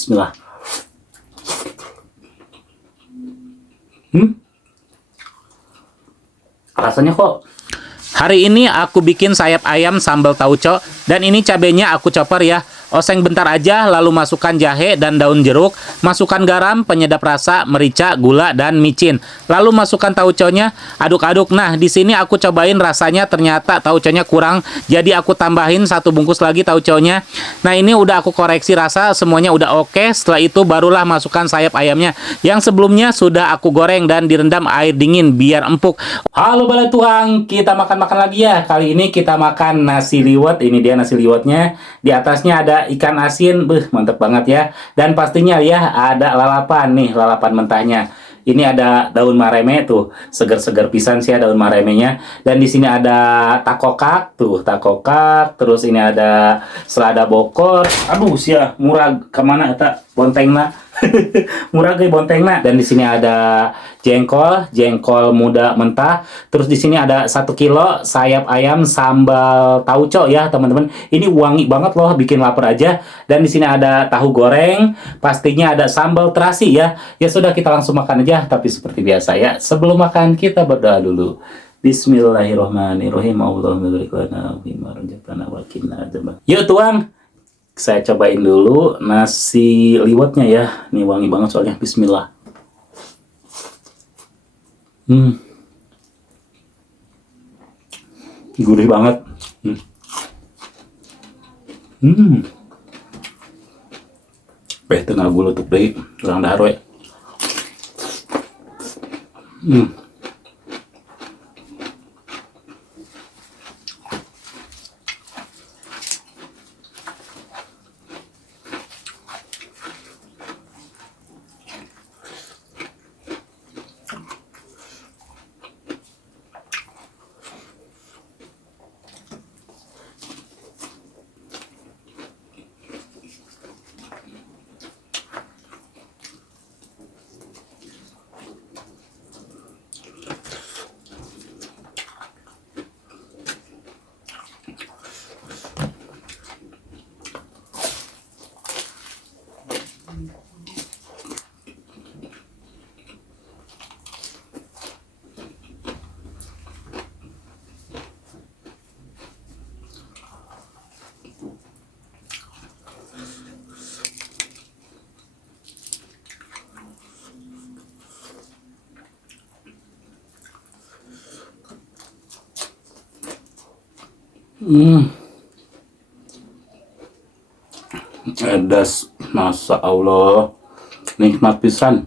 Bismillah. Hmm? Rasanya kok hari ini aku bikin sayap ayam sambal tauco, dan ini cabenya aku chopper ya. Oseng bentar aja, lalu masukkan jahe dan daun jeruk, masukkan garam, penyedap rasa, merica, gula, dan micin. Lalu masukkan tauconya, aduk-aduk. Nah, di sini aku cobain rasanya, ternyata tauconya kurang, jadi aku tambahin 1 bungkus lagi tauconya. Nah, ini udah aku koreksi rasa, semuanya udah oke. Setelah itu barulah masukkan sayap ayamnya, yang sebelumnya sudah aku goreng dan direndam air dingin biar empuk. Halo Bala Tuang, kita makan-makan lagi ya. Kali ini kita makan nasi liwet. Ini dia nasi liwetnya. Di atasnya ada ikan asin, mantep banget ya. Dan pastinya ya ada lalapan nih, lalapan mentahnya. Ini ada daun mareme tuh, seger-seger pisan sih ya daun maremenya. Dan di sini ada takokak tuh, takokak. Terus ini ada selada bokor. Aduh sia, murah kemana eta bontengna? Murah ge bontengna. Dan di sini ada jengkol muda mentah. Terus di sini ada 1 kilo sayap ayam sambal tauco ya teman-teman. Ini wangi banget loh, bikin lapar aja. Dan di sini ada tahu goreng, pastinya ada sambal terasi ya. Ya sudah, kita langsung makan aja. Tapi seperti biasa ya, sebelum makan kita berdoa dulu. Bismillahirrahmanirrahim. Allahumma barik lana fima razaqtana wa qina adzaban. Yuk tuang, saya cobain dulu nasi liwetnya ya. Ini wangi banget soalnya. Bismillah. Gurih banget. Tengah gula tuh deh, kurang dahar we. Edas, masa Allah, nikmat pisan.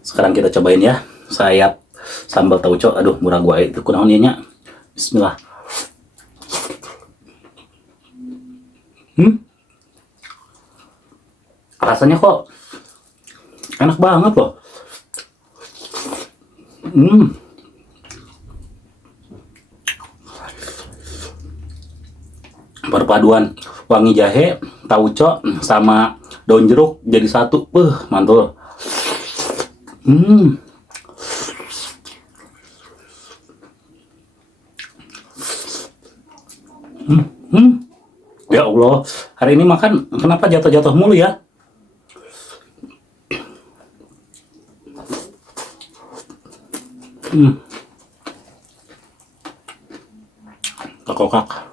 Sekarang kita cobain ya sayap sambal tauco. Aduh, murah gua itu kunaon ieu nya. Bismillah. Rasanya kok enak banget loh. Perpaduan wangi jahe, tauco sama daun jeruk jadi satu. Mantul. Ya Allah, hari ini makan kenapa jatuh-jatuh mulu ya? Kakak.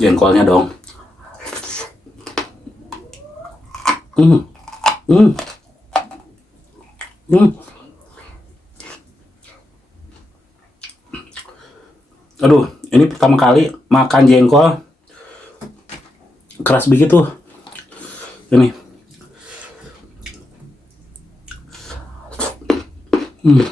Jengkolnya dong. Hmm. Hmm. Hmm. Aduh, ini pertama kali makan jengkol keras begitu. Ini. Hmm.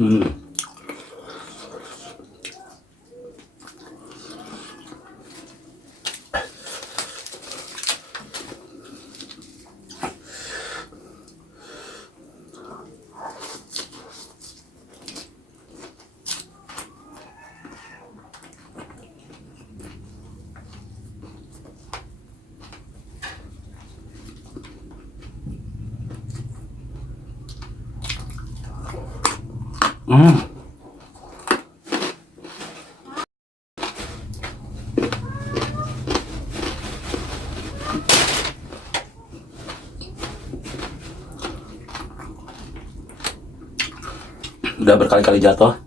Hmm. Udah berkali-kali jatuh.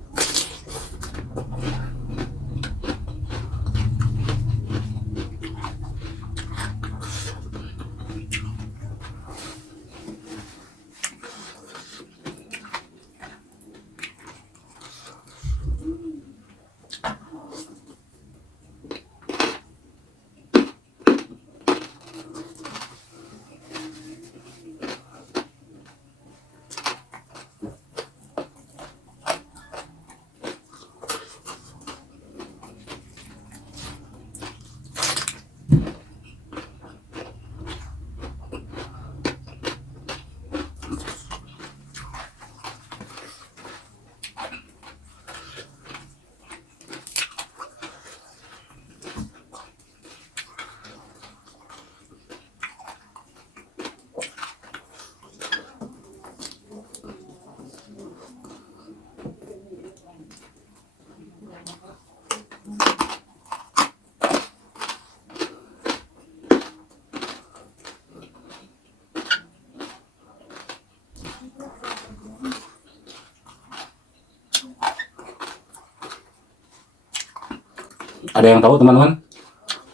Ada yang tahu teman-teman?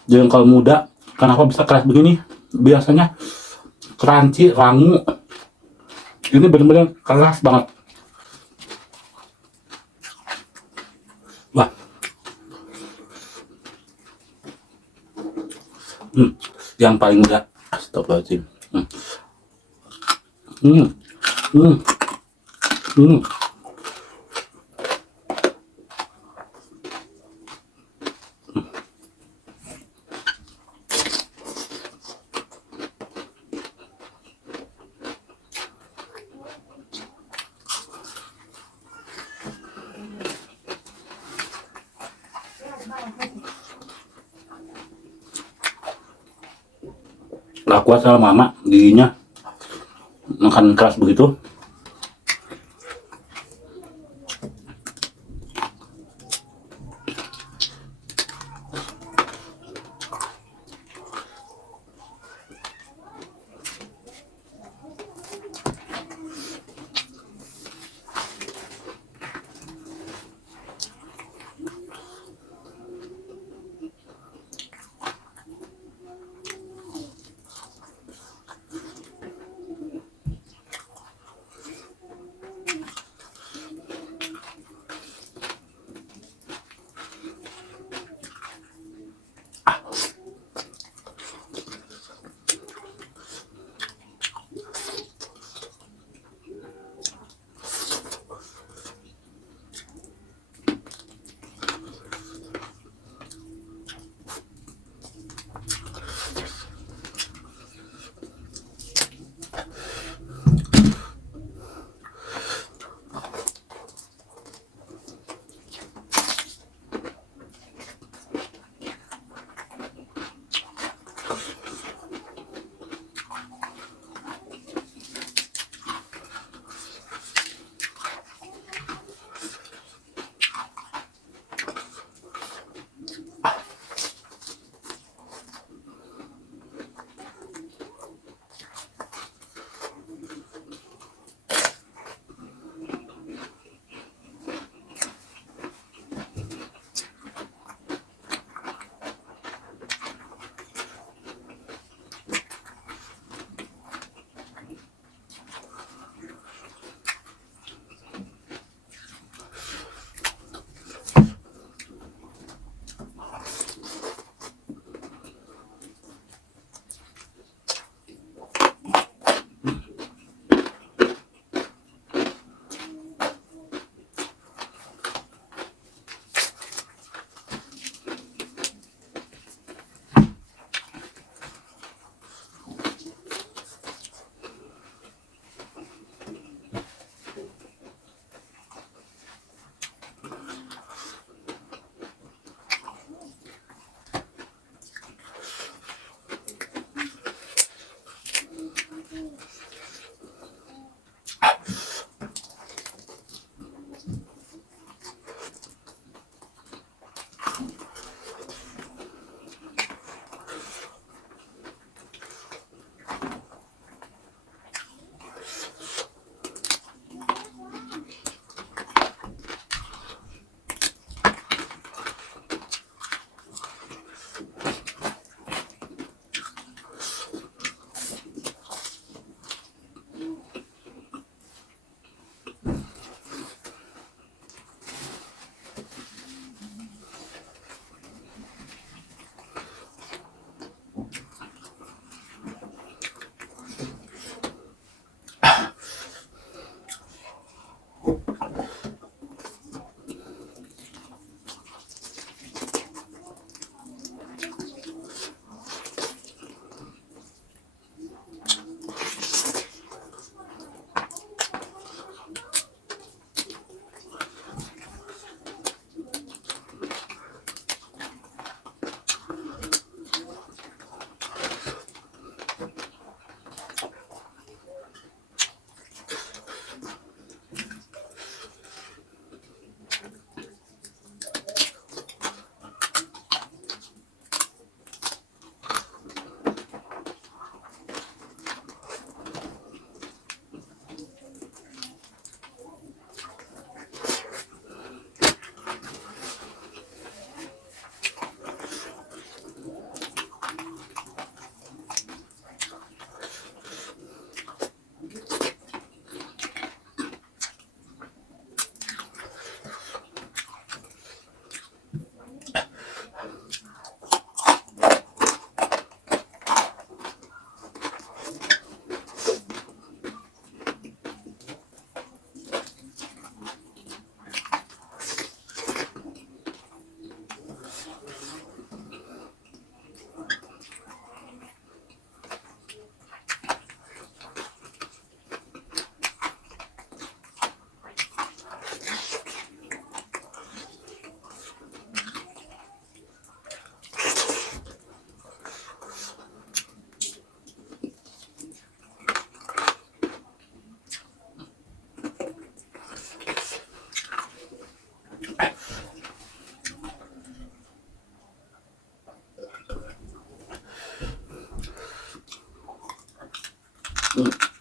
Jengkol muda kenapa bisa keras begini? Biasanya crunchy, rangu. Ini benar-benar keras banget. Wah, yang paling muda. Astagfirullahaladzim. Hmm. Hmm. Hmm. Hmm. Gak kuat sama mama giginya makan keras begitu.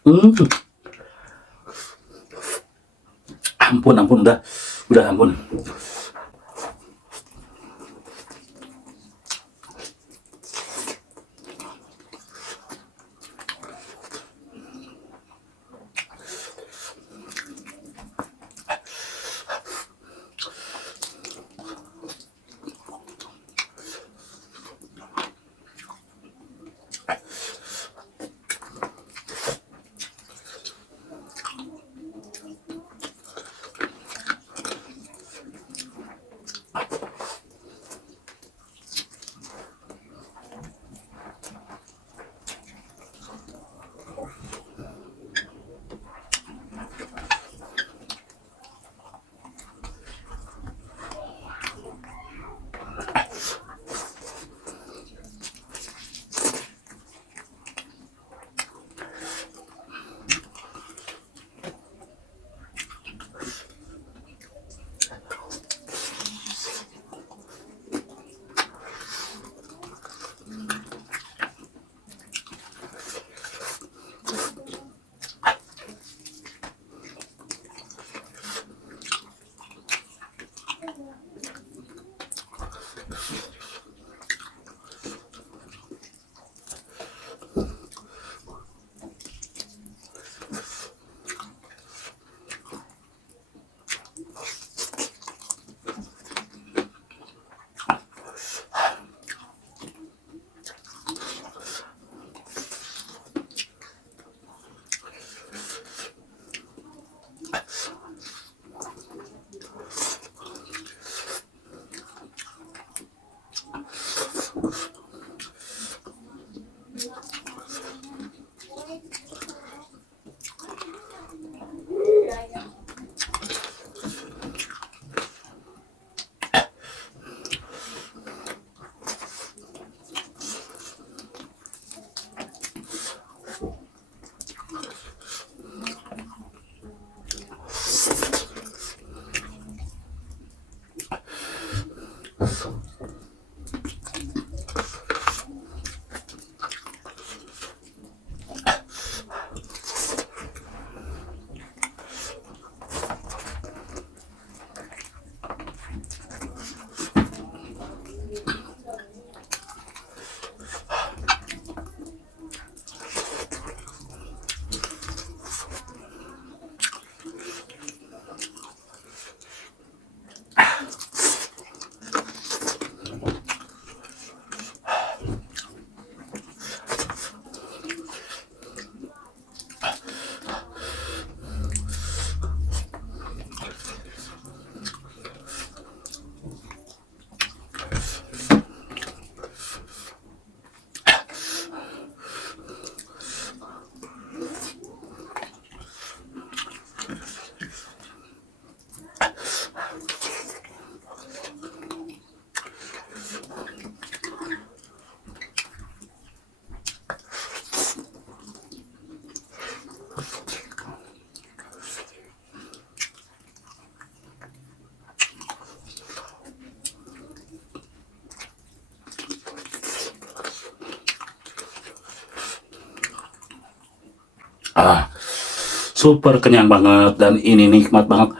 Hmm. Ampun, udah ampun. Super kenyang banget dan ini nikmat banget.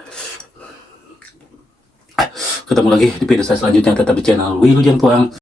Ketemu lagi di video saya selanjutnya, tetap di channel Wilujeng Tuang.